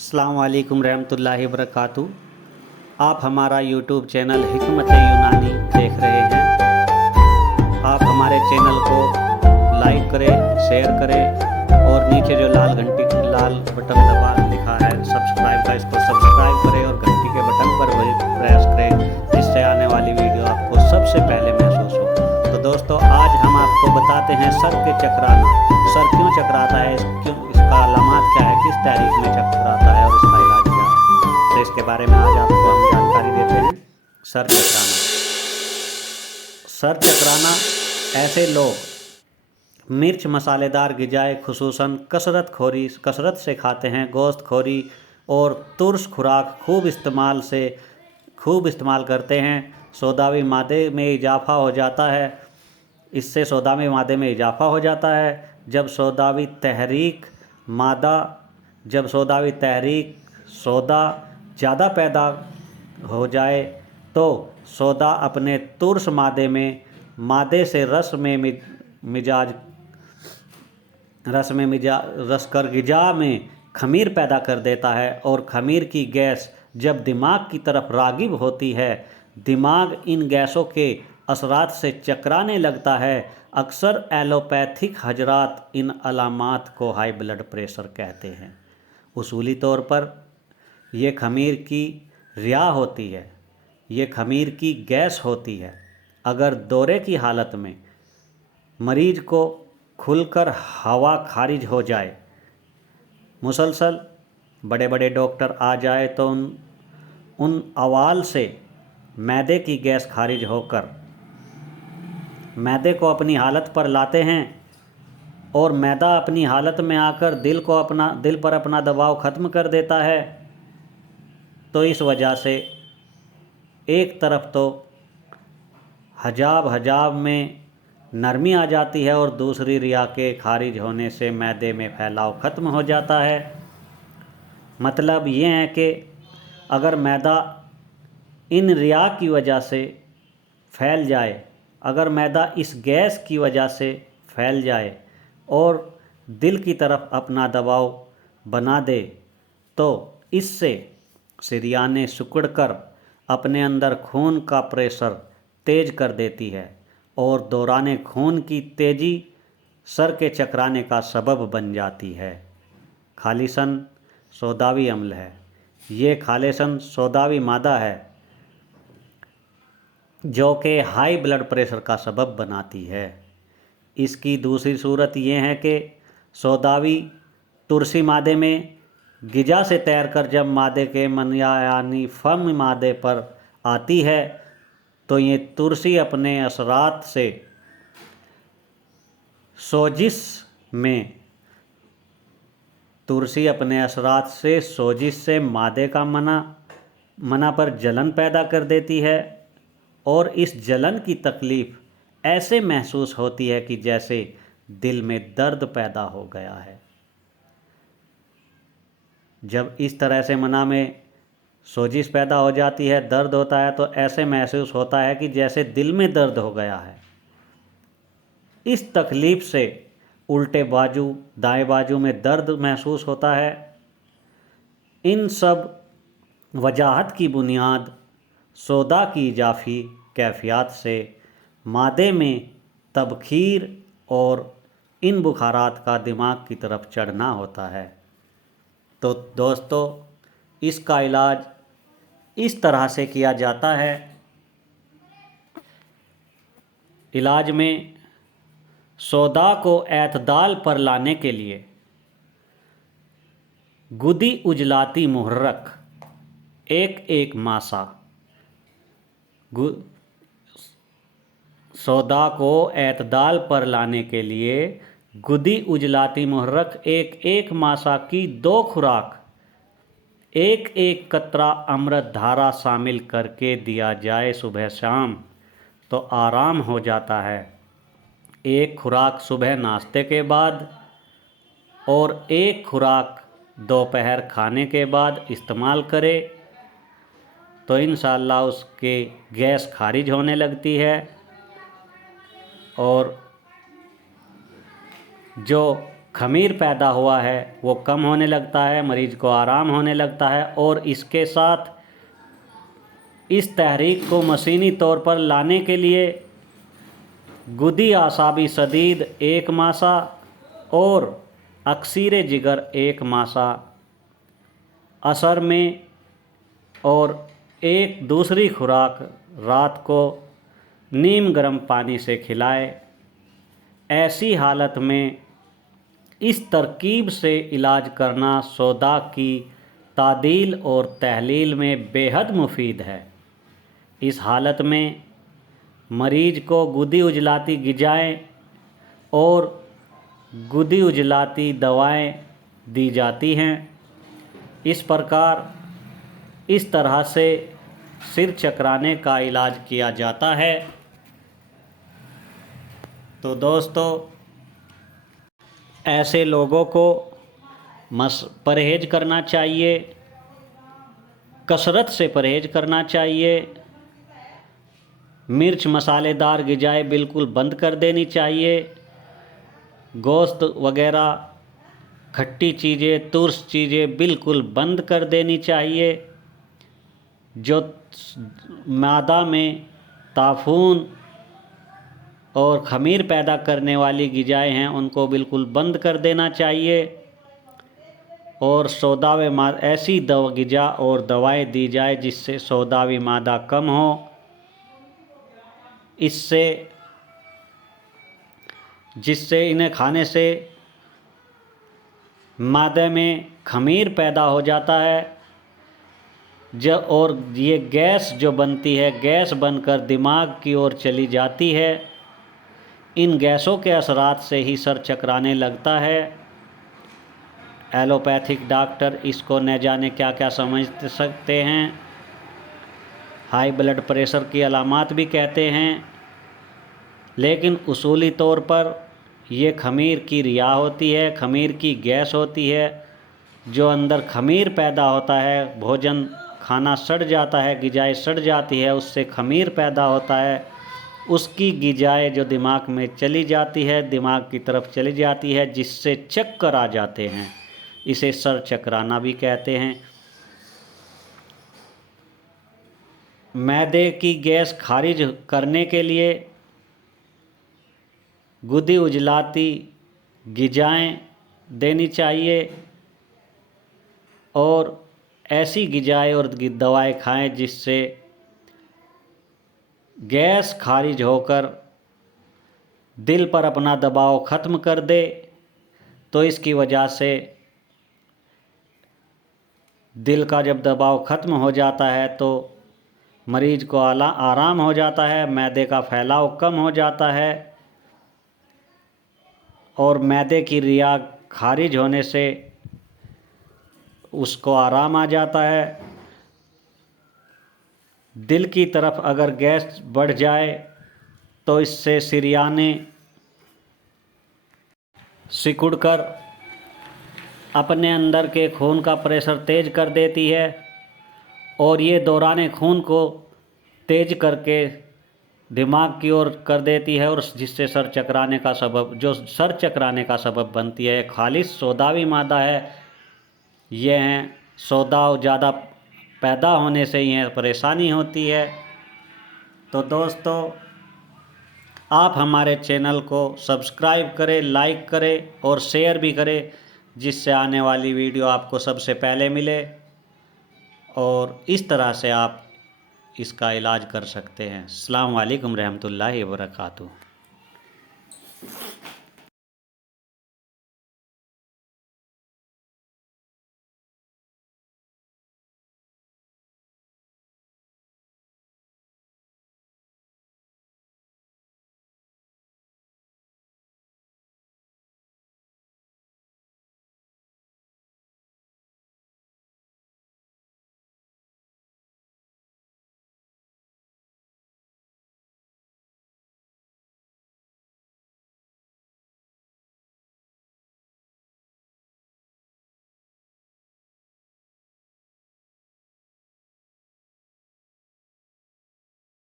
अस्सलाम वालेकुम रहमतुल्लाहि वबरकातुहू। आप हमारा यूट्यूब चैनल हिकमत यूनानी देख रहे हैं। आप हमारे चैनल को लाइक करें, शेयर करें और नीचे जो लाल बटन दबा लिखा है सब्सक्राइब का, इसको सब्सक्राइब करें और घंटी के बटन पर भी प्रेस करें, जिससे आने वाली वीडियो आपको सबसे पहले महसूस हो। तो दोस्तों, आज हम आपको बताते हैं सर के चकराना। सर क्यों चकराता है, इसका अलामत क्या है, किस तारीख में चकराता है और इसका इलाज क्या है, तो इसके बारे में आज आपको हम जानकारी देते हैं। सर चकराना। सर चकराना ऐसे लोग मिर्च मसालेदार ग़िज़ाएँ खुसूसन कसरत से खाते हैं, गोश्त खोरी और तुर्स खुराक खूब इस्तेमाल करते हैं। सौदावी मादे में इजाफ़ा हो जाता है। इससे सौदावी मादे में इजाफ़ा हो जाता है। जब सौदावी सौदा ज़्यादा पैदा हो जाए तो सौदा अपने तुर्स मादे से रस कर ग़िज़ा में खमीर पैदा कर देता है, और खमीर की गैस जब दिमाग की तरफ राग़िब होती है, दिमाग इन गैसों के असरात से चकराने लगता है। अक्सर एलोपैथिक हजरात इन अलामात को हाई ब्लड प्रेशर कहते हैं। उसूली तौर पर ये खमीर की रिया होती है, ये खमीर की गैस होती है। अगर दौरे की हालत में मरीज को खुलकर हवा खारिज हो जाए, मुसलसल बड़े बड़े डॉक्टर आ जाए, तो उन अवाल से मैदे की गैस खारिज होकर मैदे को अपनी हालत पर लाते हैं, और मैदा अपनी हालत में आकर दिल पर अपना दबाव ख़त्म कर देता है। तो इस वजह से एक तरफ तो हजाब में नरमी आ जाती है, और दूसरी रिया के खारिज होने से मैदे में फैलाव ख़त्म हो जाता है। मतलब ये है कि अगर मैदा इन रिया की वजह से फैल जाए, अगर मैदा इस गैस की वजह से फैल जाए और दिल की तरफ अपना दबाव बना दे, तो इससे शरीयाने सिकुड़कर अपने अंदर खून का प्रेशर तेज कर देती है, और दौराने खून की तेज़ी सर के चकराने का सबब बन जाती है। खालिसन सौदावी अम्ल है। ये खालिसन सौदावी मादा है जो कि हाई ब्लड प्रेशर का सबब बनाती है। इसकी दूसरी सूरत ये है कि सौदावी तुरसी मादे में ग़िज़ा से तैरकर जब मादे के मनिया यानी फम मादे पर आती है, तो ये तुरसी अपने असरात से सोजिश से मादे का मना पर जलन पैदा कर देती है, और इस जलन की तकलीफ़ ऐसे महसूस होती है कि जैसे दिल में दर्द पैदा हो गया है। जब इस तरह से मना में सोजिश पैदा हो जाती है, दर्द होता है, तो ऐसे महसूस होता है कि जैसे दिल में दर्द हो गया है। इस तकलीफ़ से उल्टे बाजू, दाएं बाजू में दर्द महसूस होता है। इन सब वजाहत की बुनियाद सौदा की इजाफी कैफियत से मादे में तबखीर और इन बुखारात का दिमाग की तरफ चढ़ना होता है। तो दोस्तों, इसका इलाज इस तरह से किया जाता है। इलाज में सौदा को एतदाल पर लाने के लिए गुदी उजलाती मुहर्रक एक मासा, सौदा को एतदाल पर लाने के लिए गुदी उजलाती मुहर्रक एक मासा की 2 खुराक एक कतरा अमृत धारा शामिल करके दिया जाए सुबह शाम, तो आराम हो जाता है। 1 खुराक सुबह नाश्ते के बाद और 1 खुराक दोपहर खाने के बाद इस्तेमाल करें, तो इंशाअल्लाह उसके गैस खारिज होने लगती है, और जो खमीर पैदा हुआ है वो कम होने लगता है, मरीज को आराम होने लगता है। और इसके साथ इस तहरीक को मशीनी तौर पर लाने के लिए गुदी आसाबी सदीद एक मासा और अक्सीर जिगर एक मासा असर में और एक दूसरी खुराक रात को नीम गर्म पानी से खिलाए। ऐसी हालत में इस तरकीब से इलाज करना सौदा की तादील और तहलील में बेहद मुफीद है। इस हालत में मरीज को गुदी उजलाती ग़िज़ाएँ और गुदी उजलाती दवाएं दी जाती हैं। इस प्रकार इस तरह से सिर चकराने का इलाज किया जाता है। तो दोस्तों, ऐसे लोगों को परहेज करना चाहिए, कसरत से परहेज करना चाहिए। मिर्च मसालेदार ग़िज़ाएँ बिल्कुल बंद कर देनी चाहिए। गोश्त वगैरह, खट्टी चीज़ें, तुर्स चीज़ें बिल्कुल बंद कर देनी चाहिए। जो मादा में ताफून और ख़मीर पैदा करने वाली ग़िज़ाएँ हैं उनको बिल्कुल बंद कर देना चाहिए। और सौदावे मादा ऐसी ग़िज़ा और दवाएं दी जाए जिससे सौदावी मादा कम हो। जिससे इन्हें खाने से मादे में ख़मीर पैदा हो जाता है और ये गैस जो बनती है, गैस बनकर दिमाग की ओर चली जाती है। इन गैसों के असरात से ही सर चकराने लगता है। एलोपैथिक डॉक्टर इसको न जाने क्या क्या समझ सकते हैं। हाई ब्लड प्रेशर की अलामात भी कहते हैं, लेकिन उसूली तौर पर ये ख़मीर की रिया होती है, ख़मीर की गैस होती है। जो अंदर ख़मीर पैदा होता है, भोजन खाना सड़ जाता है, ग़िज़ाएँ सड़ जाती है, उससे ख़मीर पैदा होता है। उसकी ग़िज़ाएँ जो दिमाग में चली जाती है, दिमाग की तरफ चली जाती है, जिससे चक्कर आ जाते हैं। इसे सर चकराना भी कहते हैं। मैदे की गैस खारिज करने के लिए गुदी उजलाती ग़िज़ाएँ देनी चाहिए और ऐसी ग़िज़ाएँ और दवाएँ खाएं जिससे गैस खारिज होकर दिल पर अपना दबाव ख़त्म कर दे। तो इसकी वजह से दिल का जब दबाव ख़त्म हो जाता है तो मरीज को आराम हो जाता है, मैदे का फैलाव कम हो जाता है और मैदे की रिया खारिज होने से उसको आराम आ जाता है। दिल की तरफ अगर गैस बढ़ जाए तो इससे सिरयाने सिकुड़कर अपने अंदर के खून का प्रेशर तेज़ कर देती है और ये दौरान खून को तेज़ करके दिमाग की ओर कर देती है और जिससे सर चकराने का सबब बनती है। खालिस सौदावी मादा है। ये हैं सौदा ज़्यादा पैदा होने से ही परेशानी होती है। तो दोस्तों, आप हमारे चैनल को सब्सक्राइब करें, लाइक करें और शेयर भी करें, जिससे आने वाली वीडियो आपको सबसे पहले मिले और इस तरह से आप इसका इलाज कर सकते हैं। अस्सलाम वालेकुम रहमतुल्लाहि व बरकातुहू।